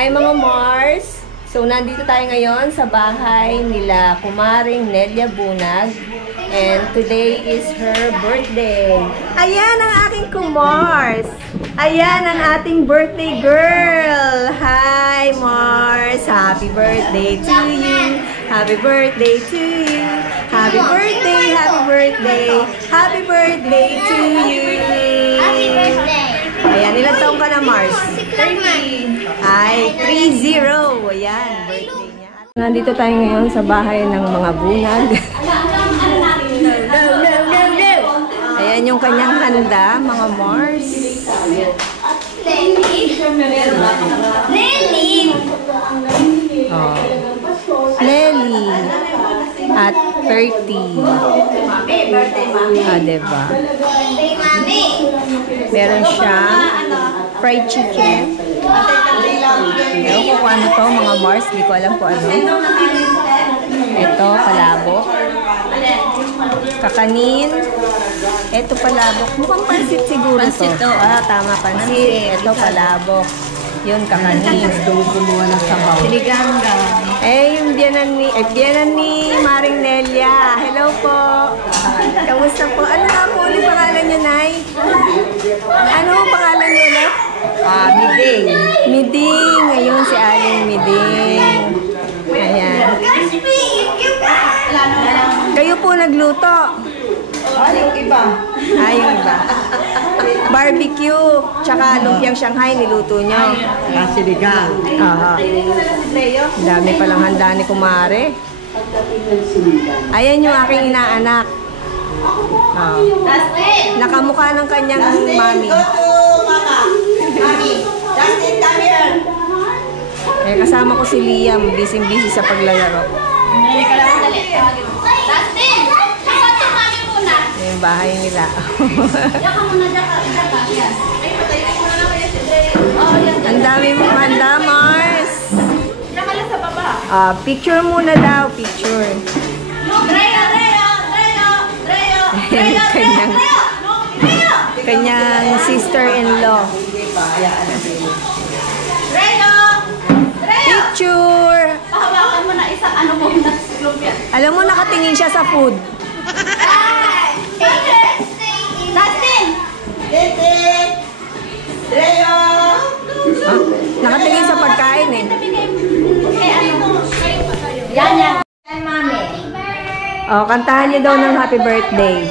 Hi mga Mars! So nandito tayo ngayon sa bahay nila Kumaring Nelia Bunag and today is her birthday. Ayan ang aking Kumars! Ayan ang ating birthday girl! Hi Mars! Happy birthday to you! Happy birthday to you! Happy birthday! Happy birthday! Happy birthday to you! Happy birthday! Ayan, ilang taong ka na Mars? 30. Ay, 30. Ayan, birthday niya. Nandito tayo ngayon sa bahay ng mga bunag. Ayan yung kanyang handa, mga Mars. Oh. Nelly. At 30. Ah, diba? Meron siyang fried chicken. Ewan ko kung ano to, mga Mars. Hindi ko alam kung ano. Ito, palabok. Kakanin. Ito, palabok. Mukhang pansit siguro to. Ah, tama, pansit. Ito, palabok. Yun, kakanin. Kumuha ng sabaw. Siliganga. Yung biyanan ni Maring Nelia. Hello po. Kamusta po? Ano na po ulit pangalan niyo, Nay? Ano ang pangalan niyo ulit? Miding. Miding. Ngayon si Aling Miding. Ayan. Kayo po nagluto. Yung iba. Yung iba. Barbecue, tsaka lumpiang Shanghai niluto nyo. Siligang. Aha. Dami palang handa ni Kumare. Ayan yung aking inaanak. Nakamukha ng kanyang mami. Kasama ko si Liam, busy-busy sa paglalaro. Yung bahay nila. Ang dami mong handa, Mars. Picture muna daw, picture. Kanyang sister-in-law. Picture! Pahawakan mo na isa, ano mo na lumpia. Alam mo, nakatingin siya sa food. Dustin! Nakatingin sa pagkain eh. Yan, yan. Yan, mami. Kantahan niyo daw ng happy birthday.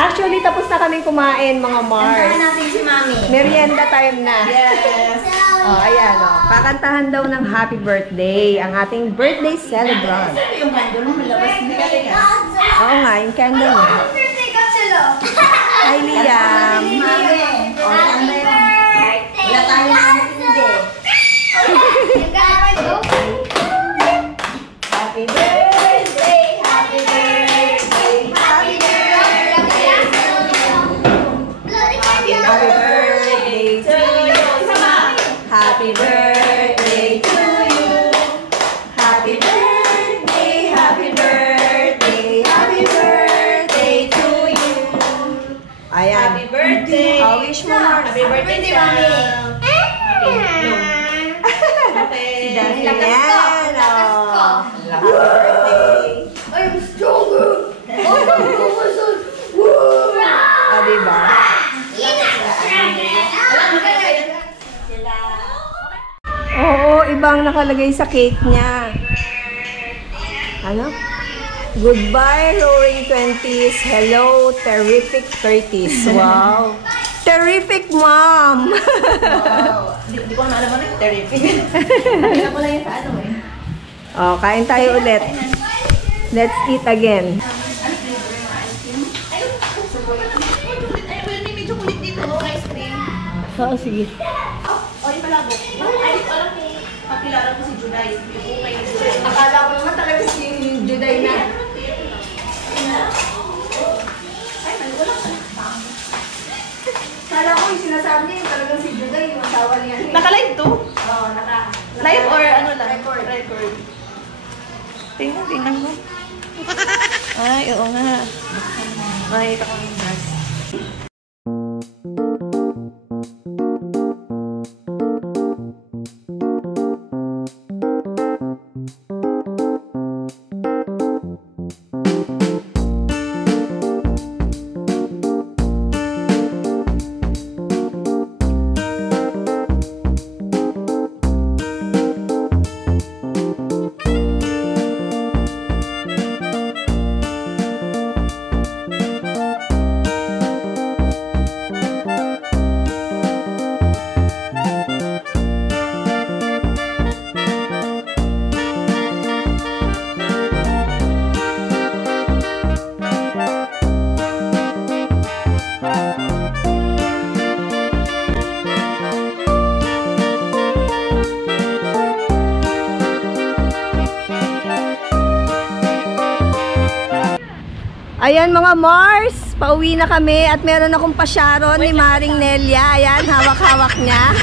Actually, tapos na kaming kumain, mga Mars. Kantahan natin si mami. Merienda time na. Yes. Ayan, kakantahan daw ng happy birthday ang ating birthday celebrant. Yung candle mo, malabas hindi ka rin. Oo nga, yung candle niya. Hi, Liam. Wala tayo na hindi. Happy birthday, happy birthday, happy birthday. Happy birthday to you. Happy birthday to you. Happy birthday, happy birthday, happy birthday to you. Ayan. Happy birthday. Wish mo, Mars. Happy birthday, mami. Si Dustin yan. Lakas ko. Happy birthday. I'm stronger. Diba? Oo, ibang nakalagay sa cake niya. Ano? Goodbye, roaring 20s. Hello, terrific 30s. Wow. Terrific, mom! Wow. Hindi ko na alam ano yung terrific. Hindi ko lang yung sa ano eh. Kain tayo ulit. Let's eat again. Ay, may chocolate dito. Ice cream. Oo, sige. Yung palabok. Ay, alam ko. Pakilala ko si Juday. Akala ko naman talaga si Juday na. Kala ko yung sinasabi niya, talagang si Juday, yung asawa niya. Naka-live to? Oo, Live or ano lang? Record. Tingnan mo. Ay, oo nga. Nakita ko yung dress. Ayan mga Mars, pauwi na kami at meron akong pasyaron ni Maring Nelia. Ayan, hawak-hawak niya.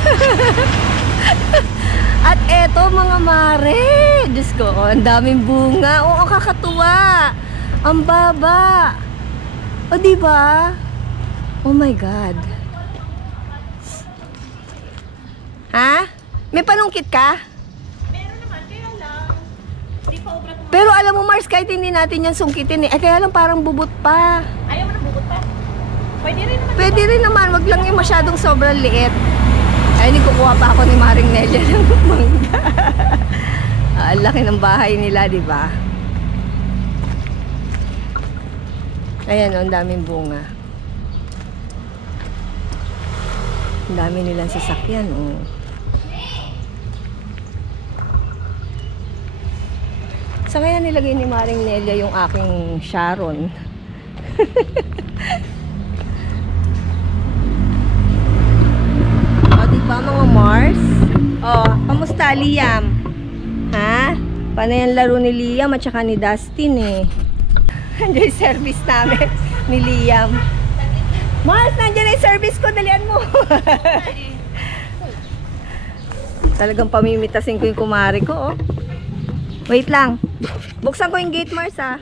At eto mga Mare, Diyos ko, oh, ang daming bunga. Oo, kakatuwa. Ang baba. O, diba? Oh my God. Ha? May panungkit ka? Meron naman, kaya lang. Di pa obra kung Pero alam mo Mars, kahit hindi natin yan sungkitin eh. Kaya lang parang bubot pa. ayaw mo na bukod pa. Pwede rin naman. Pwede rin naman, wag lang yung masyadong sobrang liit. Ay, hindi kukuha pa ako ni Maring Nelia ng mangga. Ang laki ng bahay nila, di ba? Ayan, oh, ang daming bunga. Ang dami nilang sasakyan, oh. Saan kaya nilagay ni Maring Nelia yung aking Sharon? O, diba mga Mars? O, kamusta Liam? Ha? Paano yung laro ni Liam at saka ni Dustin eh? Nandiyan yung service namin ni Liam. Mars, nandiyan yung service ko. Dalian mo. Talagang pamimitasin ko yung kumari ko, oh. Wait lang. Buksan ko yung gate, Mars, ah.